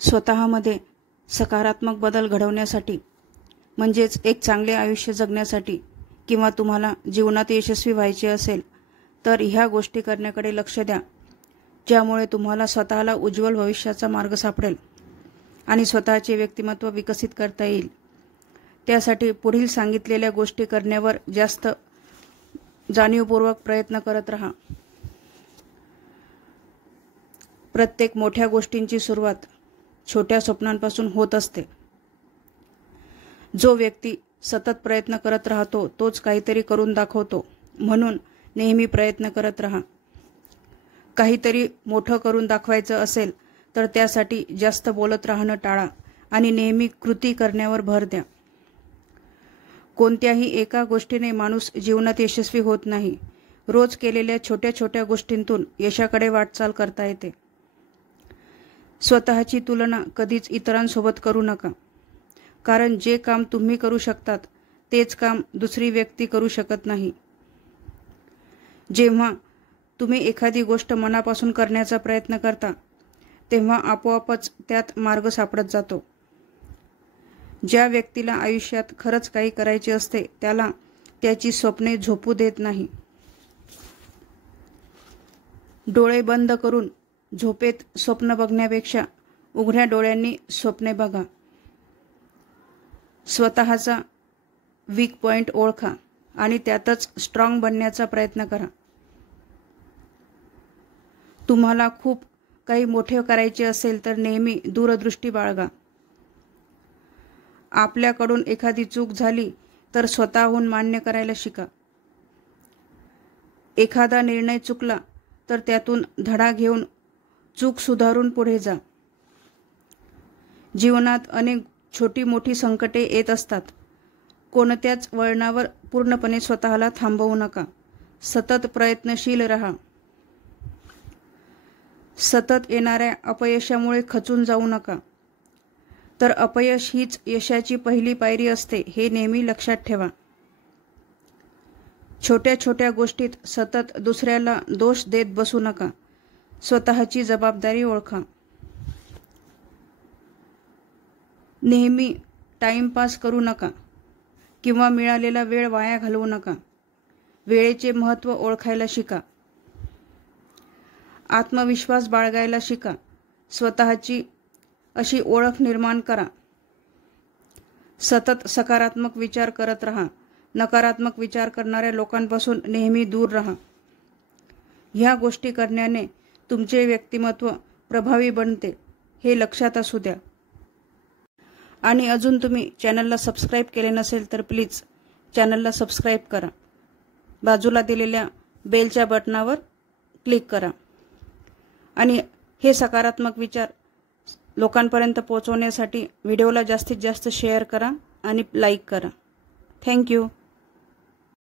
स्वतःमध्ये सकारात्मक बदल घडवण्यासाठी म्हणजेच एक चांगले आयुष्य जगण्यासाठी किंवा तुम्हाला जीवनात यशस्वी व्हायचे असेल तर ह्या गोष्टी करण्याकडे लक्ष द्या, ज्यामुळे तुम्हाला स्वतःला उज्ज्वल भविष्याचा मार्ग सापडेल आणि स्वतःचे व्यक्तिमत्व विकसित करता येईल। त्यासाठी पुढील सांगितलेल्या गोष्टी करण्यावर जास्त जाणीवपूर्वक प्रयत्न करत राहा। प्रत्येक मोठ्या गोष्टींची सुरुवात छोट्या स्वप्नांपासून होत असते। जो व्यक्ती सतत प्रयत्न करत राहतो तोच काहीतरी करून दाखवतो, म्हणून नेहमी प्रयत्न करत राहा। काहीतरी मोठं करून दाखवायचं असेल तर त्यासाठी जास्त बोलत राहणं टाळा आणि नेहमी कृती करण्यावर भर द्या। कोणत्याही एका गोष्टीने माणूस जीवनात यशस्वी होत नाही। रोज केलेल्या छोट्या छोट्या गोष्टींतून यशाकडे वाटचाल करता येते। स्वतःची तुलना कधीच इतरांसोबत करू नका, कारण जे काम तुम्ही करू शकतात तेच काम दुसरी व्यक्ती करू शकत नाही। जेव्हा तुम्ही एखादी गोष्ट मनापासून करण्याचा प्रयत्न करता तेव्हा आपोआपच त्यात मार्ग सापडत जातो। ज्या व्यक्तीला आयुष्यात खरंच काही करायचे असते त्याला त्याची स्वप्ने झोपू देत नाही। डोळे बंद करून झोपेत स्वप्न बघण्यापेक्षा उघड्या डोळ्यांनी स्वप्ने बघा। स्वतःचा वीक पॉइंट ओळखा आणि त्यातच स्ट्रॉंग बनण्याचा प्रयत्न करा। तुम्हाला खूप काही मोठे करायचे असेल तर नेहमी दूरदृष्टी बाळगा। आपल्याकडून एखादी चूक झाली तर स्वतःहून मान्य करायला शिका। एखादा निर्णय चुकला तर त्यातून धडा घेऊन चूक सुधारून पुढे जा। जीवनात अनेक छोटी मोठी संकटे येत असतात। कोणत्याच वळणावर पूर्णपणे स्वतःला थांबवू नका। सतत प्रयत्नशील राहा। सतत येणाऱ्या अपयशामुळे खचून जाऊ नका, तर अपयश हीच यशाची पहिली पायरी असते हे नेहमी लक्षात ठेवा। छोट्या छोट्या गोष्टीत सतत दुसऱ्याला दोष देत बसू नका। स्वतःची जबाबदारी ओळखा। नेहमी टाइमपास करू नका किंवा मिळालेला वेळ वाया घालवू नका। वेळेचे महत्त्व ओळखायला शिका। आत्मविश्वास बाळगायला शिका। स्वतःची अशी ओळख निर्माण करा। सतत सकारात्मक विचार करत राहा। नकारात्मक विचार करणाऱ्या लोकांपासून नेहमी दूर राहा। ह्या गोष्टी करण्याने तुमचे व्यक्तिमत्व प्रभावी बनते हे लक्षात असू द्या। आणि अजून तुम्ही चॅनलला सबस्क्राईब केले नसेल तर प्लीज चॅनलला सबस्क्राईब करा। बाजूला दिलेल्या बेलच्या बटनावर क्लिक करा आणि हे सकारात्मक विचार लोकांपर्यंत पोहोचवण्यासाठी व्हिडिओला जास्तीत जास्त शेअर करा आणि लाईक करा। Thank you.